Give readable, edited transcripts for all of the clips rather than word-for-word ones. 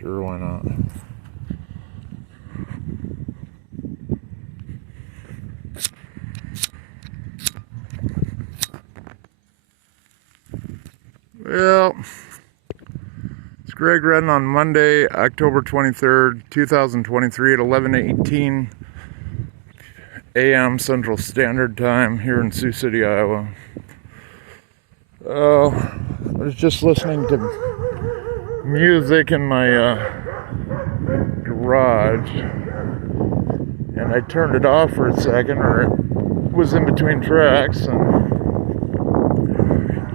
Sure, why not? Well, it's GREG REDDEN on Monday, October 23rd, 2023 at 11:18 a.m. Central Standard Time here in Sioux City, Iowa. I was just listening to music in my garage, and I turned it off for a second, or it was in between tracks, and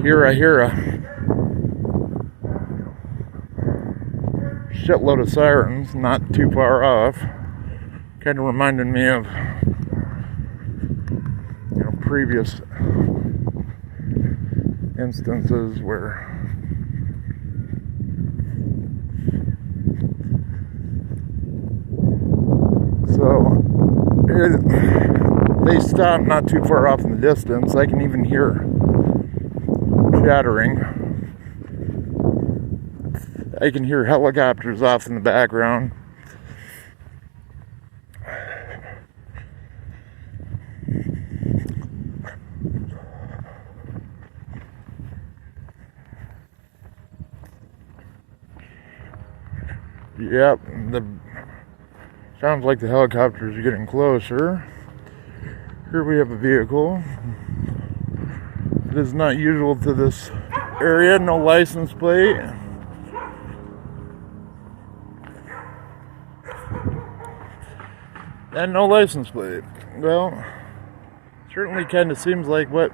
here I hear a shitload of sirens not too far off. Kind of reminded me of previous instances where they stop not too far off in the distance. I can even hear chattering. I can hear helicopters off in the background. Yep, sounds like the helicopters are getting closer. Here we have a vehicle. It is not usual to this area, no license plate. And no license plate. Well, certainly kind of seems like what...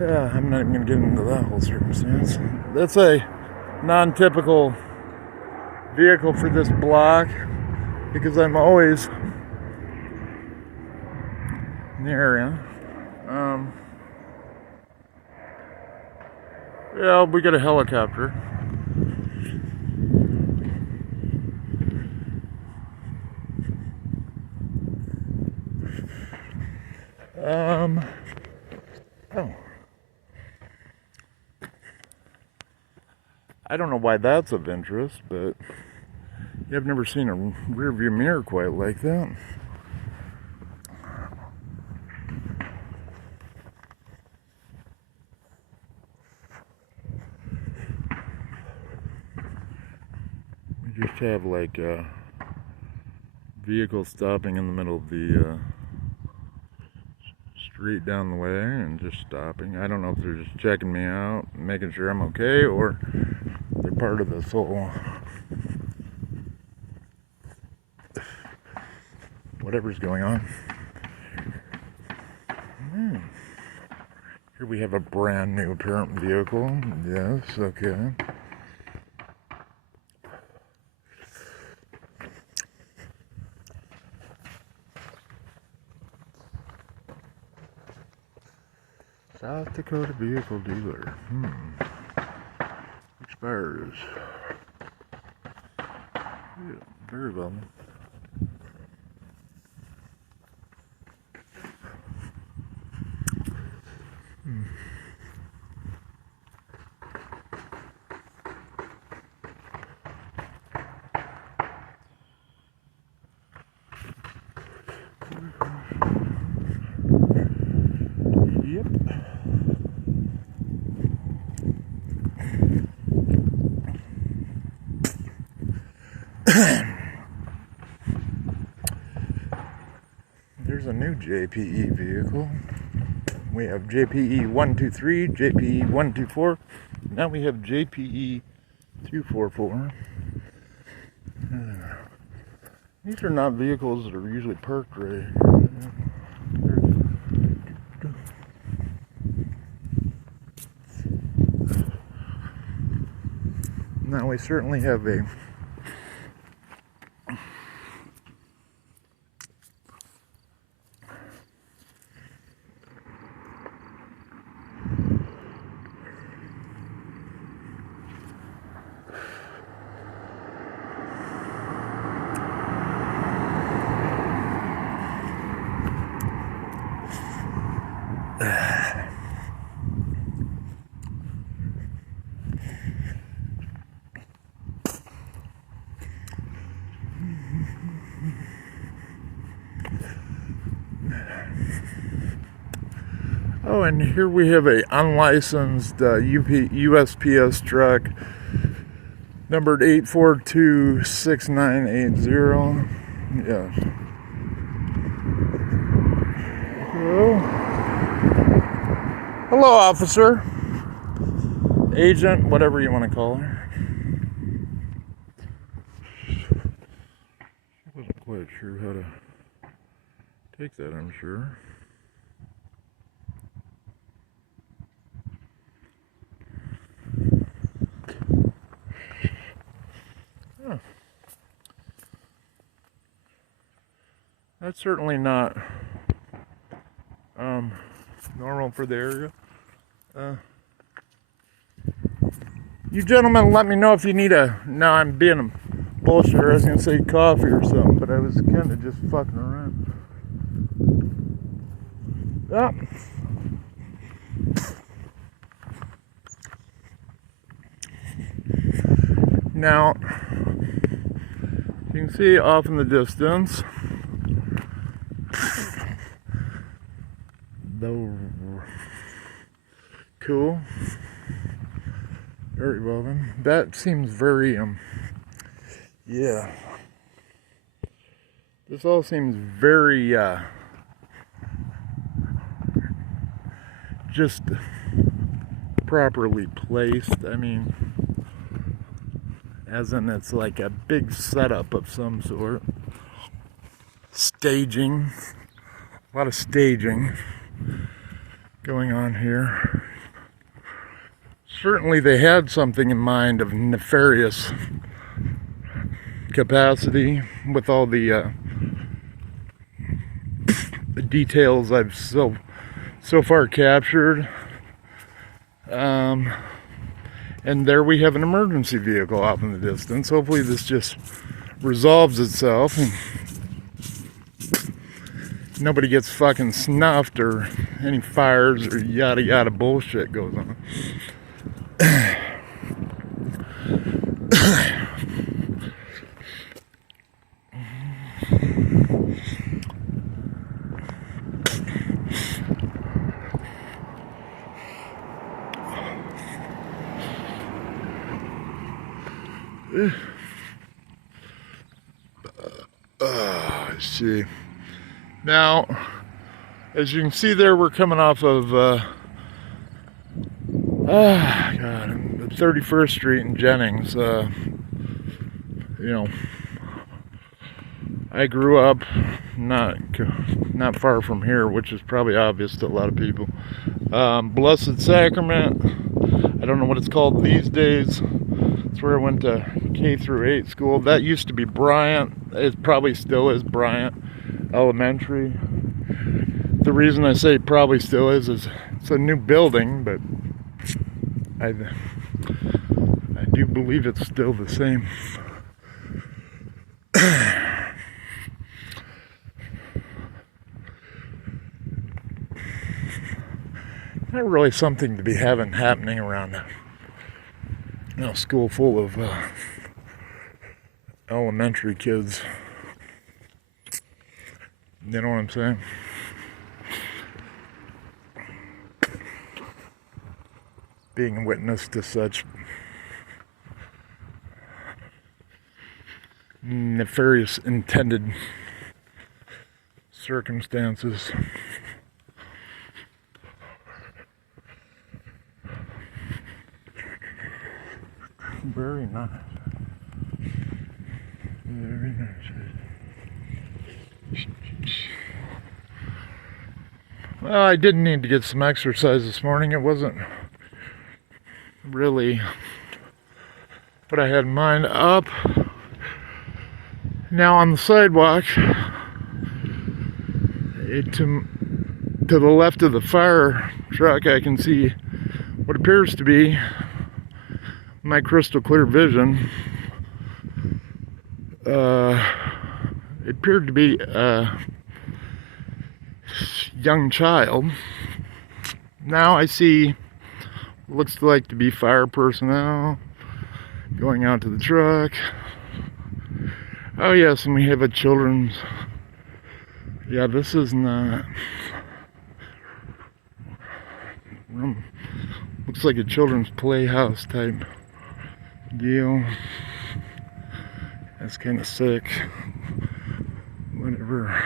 Yeah, I'm not even going to get into that whole circumstance. That's a non-typical vehicle for this block, because I'm always in the area. Yeah, we got a helicopter. I don't know why that's of interest, but I've never seen a rear view mirror quite like that. We just have like vehicles stopping in the middle of the street down the way and just stopping. I don't know if they're just checking me out, making sure I'm okay, or they're part of this whole whatever's going on. Here we have a brand new apparent vehicle. Yes, okay. South Dakota vehicle dealer. Expires. Yeah, very well. Yep. There's a new JPE vehicle. We have JPE 123, JPE 124. Now we have JPE 244. These are not vehicles that are usually parked right. Now we certainly have a oh, and here we have a unlicensed USPS truck numbered 8426980. Yeah. Hello. Hello, officer. Agent, whatever you want to call her. I wasn't quite sure how to take that, I'm sure. Huh. That's certainly not normal for the area. You gentlemen, let me know if you need a. No, I'm being a bullshitter. I was gonna say coffee or something, but I was kind of just fucking around. Yeah. Now, you can see off in the distance the cool. Very well then. That seems very yeah. This all seems very just properly placed. I mean, as in it's like a big setup of some sort. Staging. A lot of staging going on here. Certainly they had something in mind of nefarious capacity with all the details I've so far captured. And there we have an emergency vehicle off in the distance. Hopefully this just resolves itself and nobody gets fucking snuffed or any fires or yada yada bullshit goes on. Let's see. Now, as you can see there, we're coming off of 31st Street in Jennings. You know, I grew up not far from here, which is probably obvious to a lot of people. Blessed Sacrament, I don't know what it's called these days. It's where I went to K through 8 school. That used to be Bryant. It probably still is Bryant Elementary. The reason I say probably still is it's a new building, but I do believe it's still the same. Not really something to be happening around a school full of elementary kids. You know what I'm saying? Being witness to such nefarious intended circumstances. Very nice. Very nice. Well, I did need to get some exercise this morning. It wasn't really what I had in mind. Up now on the sidewalk, to the left of the fire truck, I can see what appears to be my crystal clear vision. It appeared to be a young child. Now I see what looks like to be fire personnel going out to the truck. Oh yes, and we have a children's. Yeah, this is not. Looks like a children's playhouse type deal. That's kind of sick. Whatever.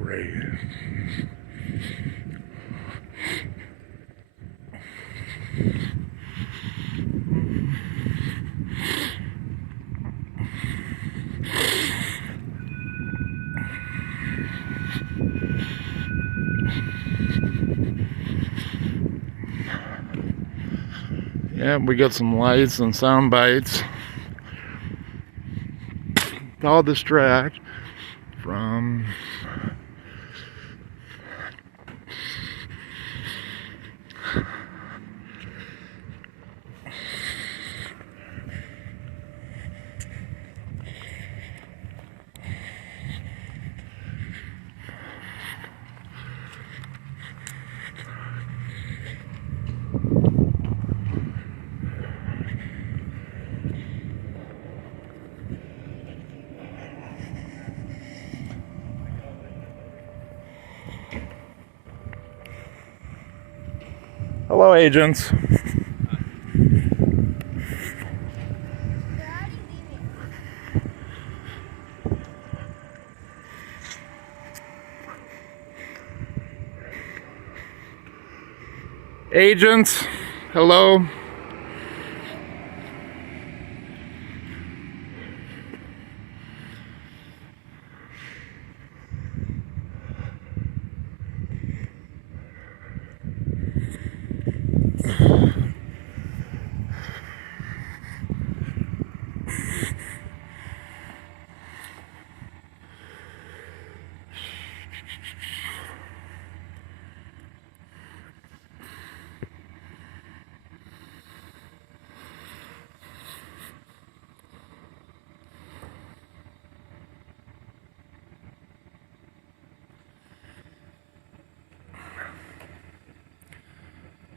Great. Yeah, we got some lights and sound bites. All distract from hello, agents. Agents, hello.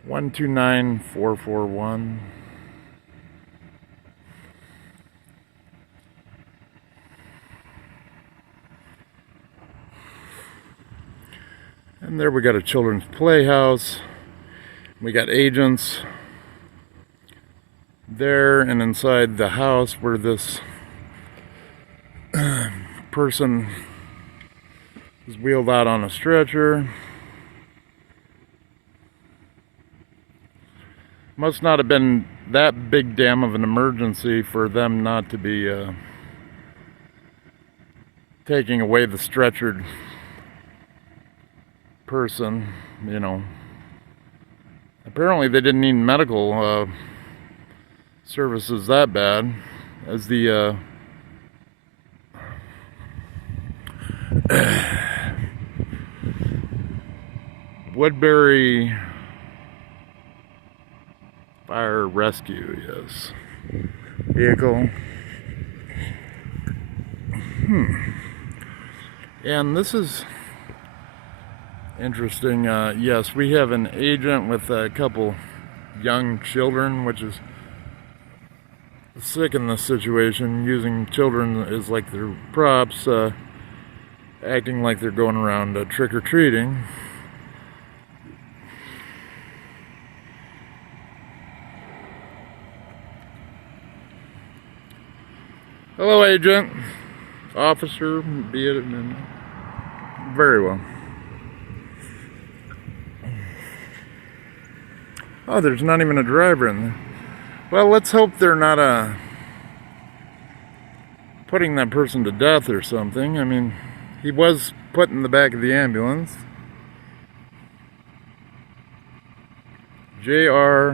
One 29441. And there we got a children's playhouse. We got agents there, and inside the house where this person is wheeled out on a stretcher. Must not have been that big damn of an emergency for them not to be taking away the stretchered person, you know. Apparently they didn't need medical services that bad, as the Woodbury Fire Rescue, yes, vehicle. And this is interesting. Yes, we have an agent with a couple young children, which is sick in this situation, using children as like their props, acting like they're going around trick-or-treating. Hello, agent, officer, be it. Very well. Oh, there's not even a driver in there. Well, let's hope they're not putting that person to death or something. I mean, he was put in the back of the ambulance. JR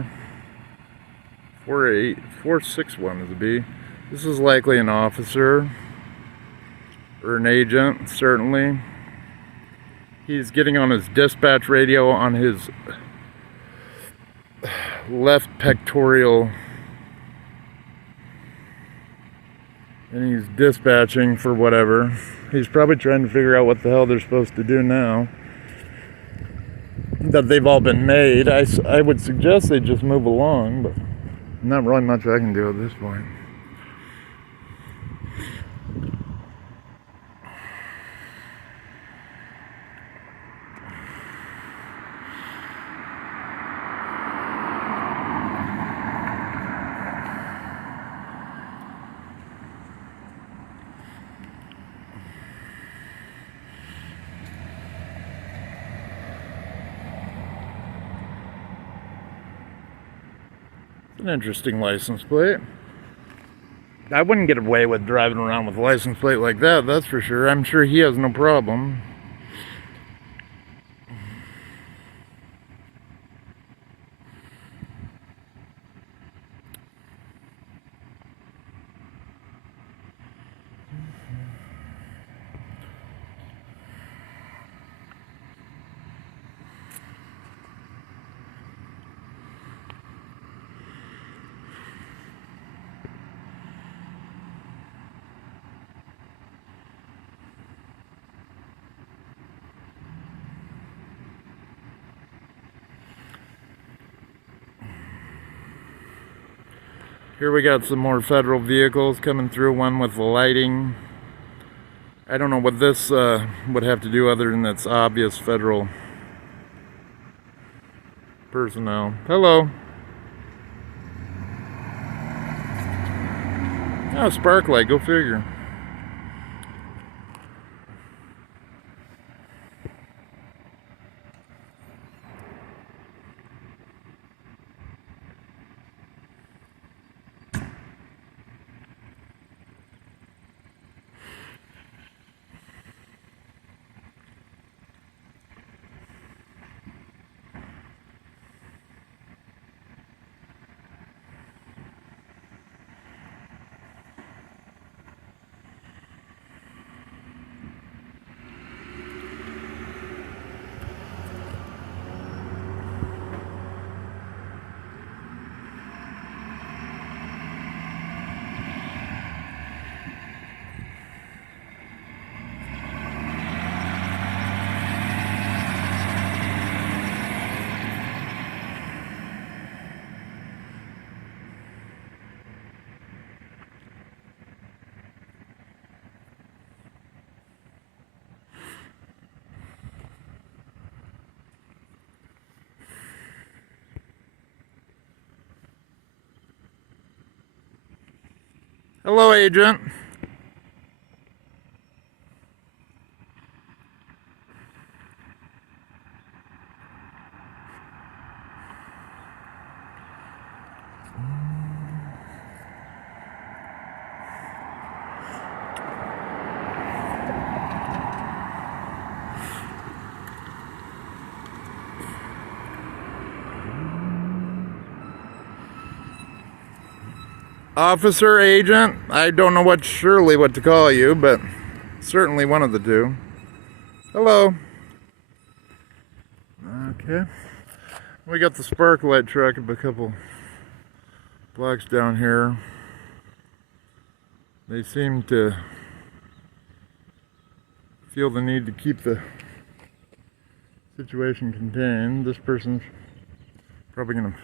461 is a B. This is likely an officer or an agent, certainly. He's getting on his dispatch radio on his left pectoral, and he's dispatching for whatever. He's probably trying to figure out what the hell they're supposed to do now that they've all been made. I would suggest they just move along, but not really much I can do at this point. An interesting license plate. I wouldn't get away with driving around with a license plate like that, that's for sure. I'm sure he has no problem. Here we got some more federal vehicles coming through, one with lighting. I don't know what this would have to do other than that's obvious federal personnel. Hello. Oh, spark light, go figure. Hello, agent. Officer, agent, I don't know what to call you, but certainly one of the two. Hello. Okay. We got the spark light truck a couple blocks down here. They seem to feel the need to keep the situation contained. This person's probably gonna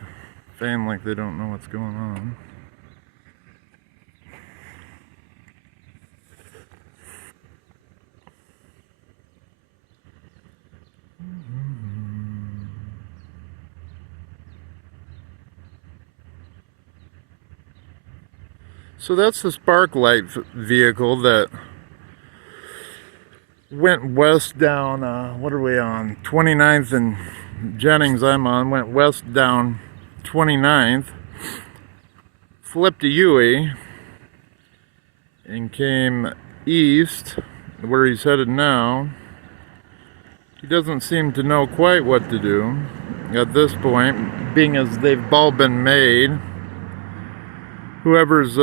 feign like they don't know what's going on. So that's the spark light vehicle that went west down, what are we on? 29th and Jennings I'm on, went west down 29th, flipped a Huey, and came east, where he's headed now. He doesn't seem to know quite what to do at this point, being as they've all been made. Whoever's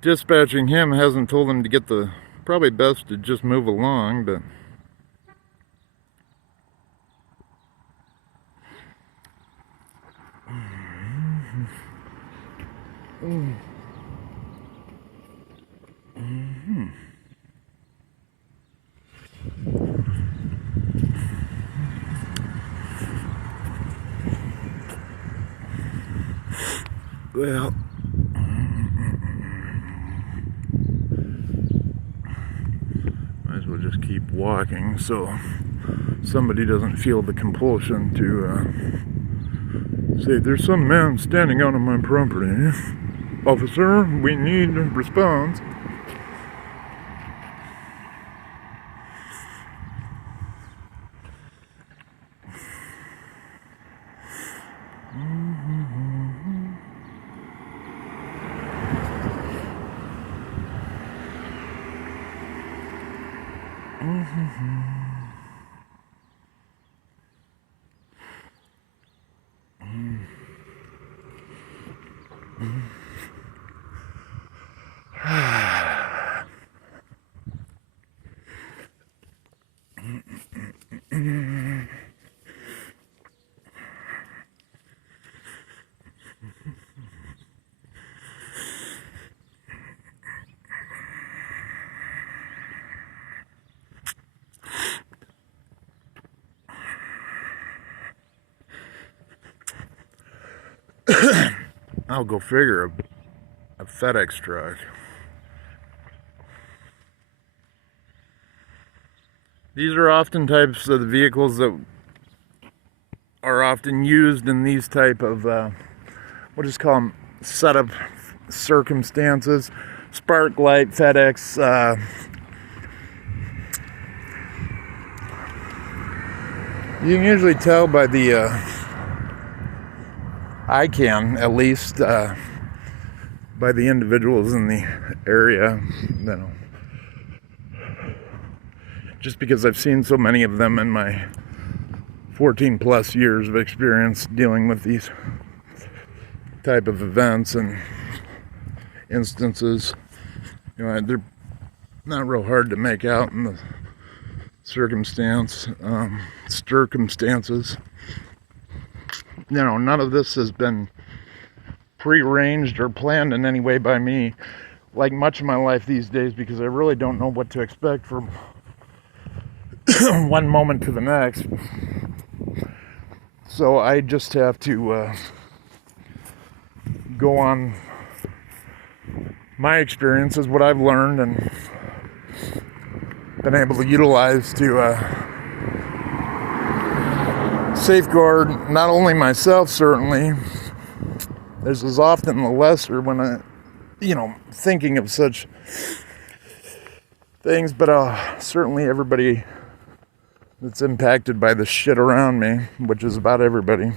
dispatching him hasn't told him to get the, probably best to just move along, but well, might as well just keep walking so somebody doesn't feel the compulsion to say, there's some man standing out on my property. Officer, we need a response. I'll go figure, a FedEx truck. These are often types of the vehicles that are often used in these type of, we'll just call them setup circumstances. Spark light, FedEx, you can usually tell by the, I can at least, by the individuals in the area, you know, just because I've seen so many of them in my 14 plus years of experience dealing with these type of events and instances. You know, they're not real hard to make out in the circumstances. You know, none of this has been prearranged or planned in any way by me, like much of my life these days, because I really don't know what to expect from one moment to the next. So I just have to go on my experiences, what I've learned and been able to utilize to safeguard not only myself, certainly. This is often the lesser when I, you know, thinking of such things, but certainly everybody that's impacted by the shit around me, which is about everybody,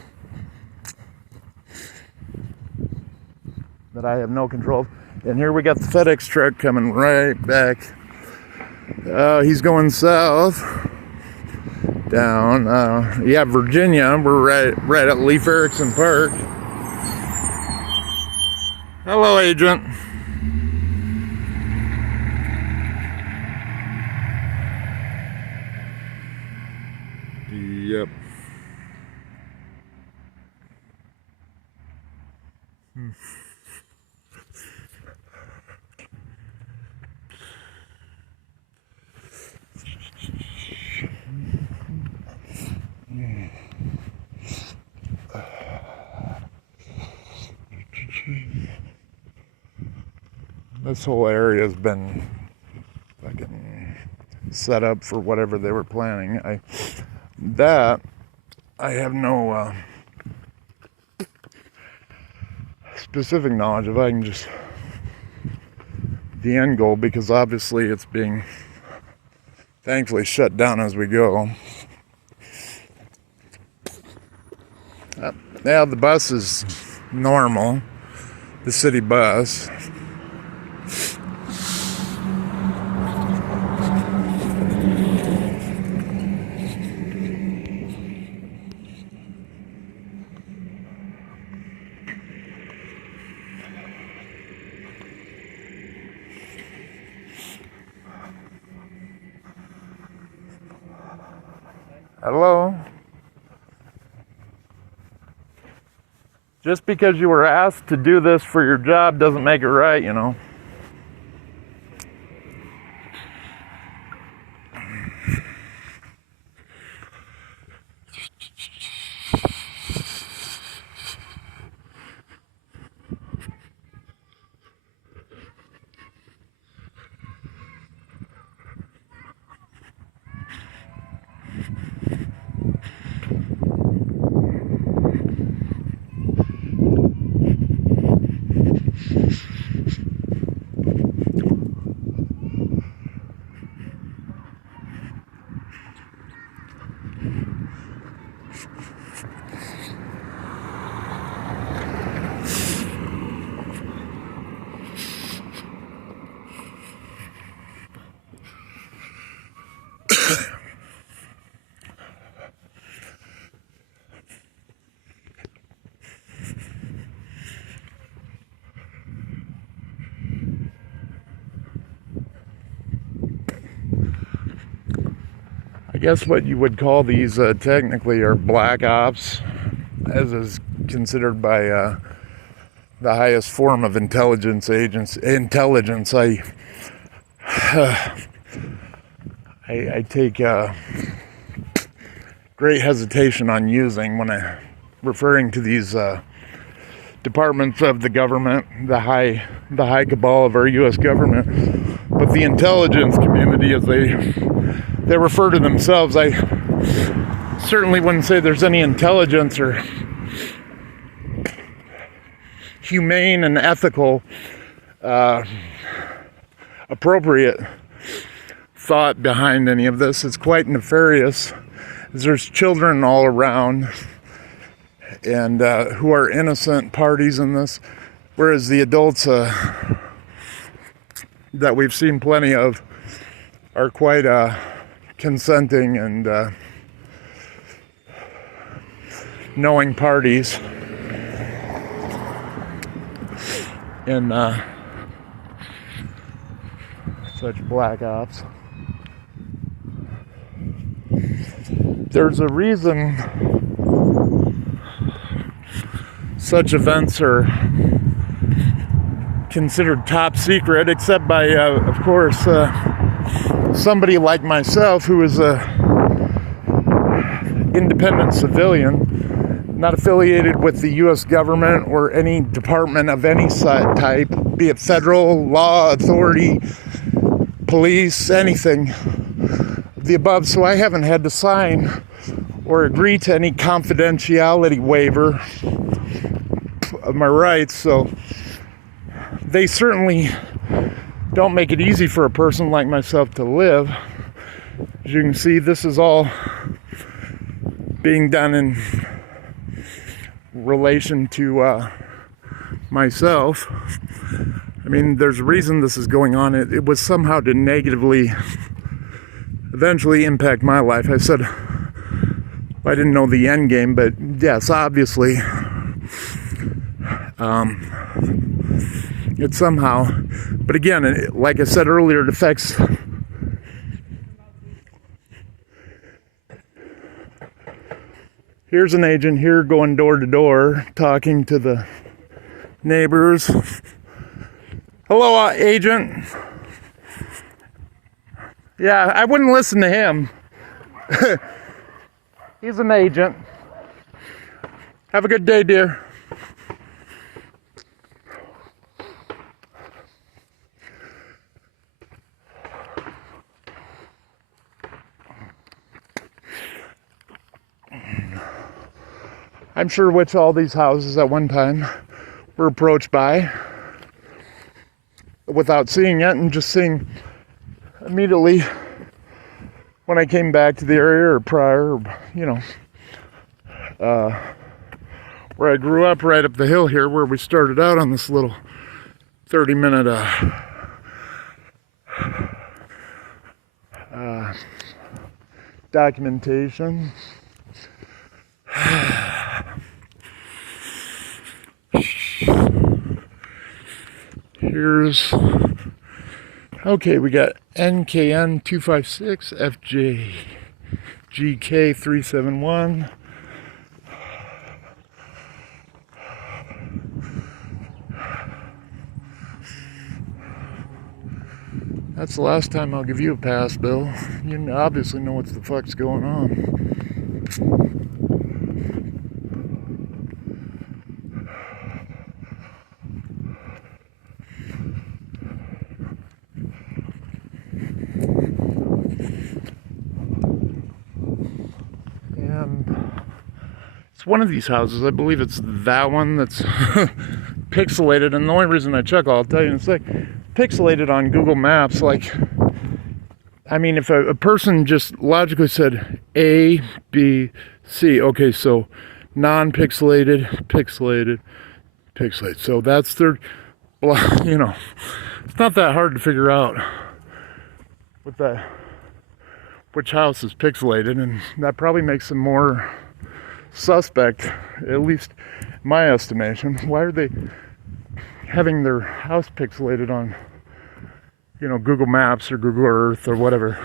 that I have no control. And here we got the FedEx truck coming right back. He's going south down, yeah, Virginia. We're right at Leif Erikson Park. Hello, agent. Yep. This whole area has been fucking set up for whatever they were planning. I have no specific knowledge of. I can just the end goal, because obviously it's being thankfully shut down as we go. Yeah, the bus is normal. the city bus. Hello? Just because you were asked to do this for your job doesn't make it right, you know. I guess what you would call these technically are black ops, as is considered by the highest form of intelligence. I take great hesitation on using when I referring to these departments of the government, the high cabal of our U.S. government, but the intelligence community, as they refer to themselves. I certainly wouldn't say there's any intelligence or humane and ethical, appropriate thought behind any of this. It's quite nefarious. There's children all around, and who are innocent parties in this, whereas the adults that we've seen plenty of are quite consenting and knowing parties in such black ops. There's a reason such events are considered top secret, except by, of course, somebody like myself who is a independent civilian, not affiliated with the U.S. government or any department of any type, be it federal, law, authority, police, anything of the above. So I haven't had to sign or agree to any confidentiality waiver of my rights. So they certainly don't make it easy for a person like myself to live. As you can see, this is all being done in relation to myself. I mean, there's a reason this is going on. It was somehow to negatively eventually impact my life. I said I didn't know the end game, but yes, obviously, it somehow, but again, like I said earlier, it affects here's an agent here going door to door talking to the neighbors. Hello, agent. Yeah, I wouldn't listen to him. He's an agent. Have a good day, dear. I'm sure which all these houses at one time were approached by without seeing it, and just seeing immediately when I came back to the area or prior, you know, where I grew up, right up the hill here, where we started out on this little 30-minute documentation. Here's, okay, we got NKN 256 FJ GK 371. That's the last time I'll give you a pass, Bill. You obviously know what the fuck's going on. And it's one of these houses. I believe it's that one that's pixelated. And the only reason I check, I'll tell you in a sec, pixelated on Google Maps, like, I mean, if a person just logically said A, B, C, okay, so non-pixelated, pixelated, pixelated. So that's their, you know, it's not that hard to figure out what that, which house is pixelated, and that probably makes them more suspect, at least in my estimation. Why are they having their house pixelated on, you know, Google Maps or Google Earth or whatever?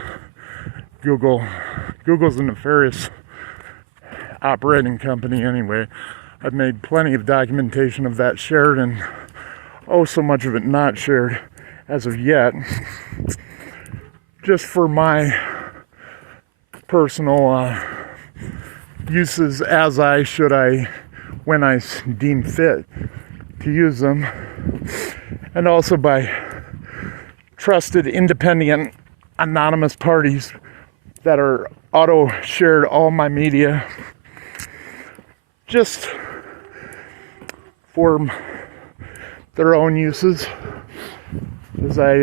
Google's a nefarious operating company anyway. I've made plenty of documentation of that shared, and oh, so much of it not shared as of yet, just for my personal uses, as I should I, when I deem fit to use them, and also by trusted, independent, anonymous parties that are auto-shared all my media just for their own uses. As I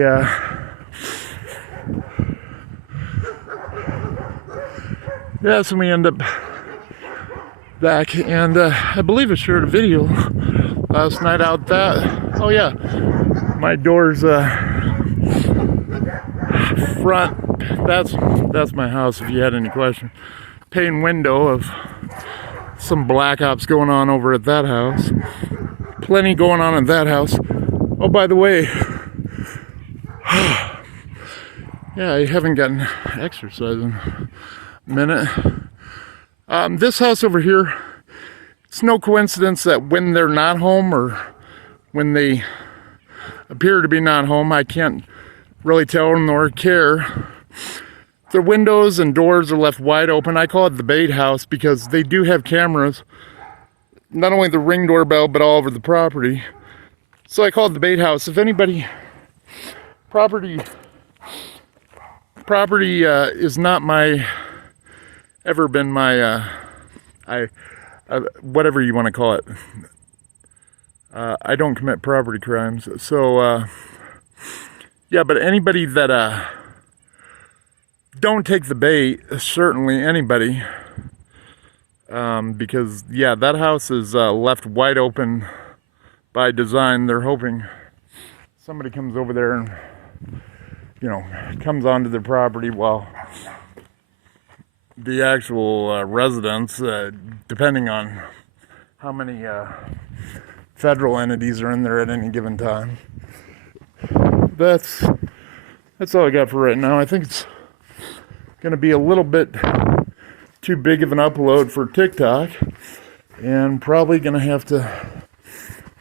yeah, so we end up back, and I believe I shared a video last night out that, oh yeah, my door's front, that's my house, if you had any question. Pane window of some black ops going on over at that house. Plenty going on in that house. Oh, by the way, yeah, I haven't gotten exercise in a minute. This house over here, it's no coincidence that when they're not home, or when they appear to be not home, I can't really tell nor care. Their windows and doors are left wide open. I call it the bait house because they do have cameras, not only the Ring doorbell, but all over the property. So I call it the bait house. If anybody, property is not my, ever been my, whatever you want to call it. I don't commit property crimes. So, yeah, but anybody that, don't take the bait, certainly anybody, because, yeah, that house is left wide open by design. They're hoping somebody comes over there and, you know, comes onto their property while the actual residents, depending on how many federal entities are in there at any given time. That's all I got for right now. I think it's going to be a little bit too big of an upload for TikTok, and probably going to have to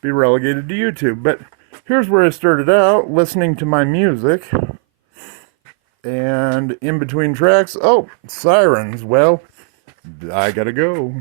be relegated to YouTube. But here's where I started out, listening to my music, and in between tracks, oh, sirens. Well, I gotta go.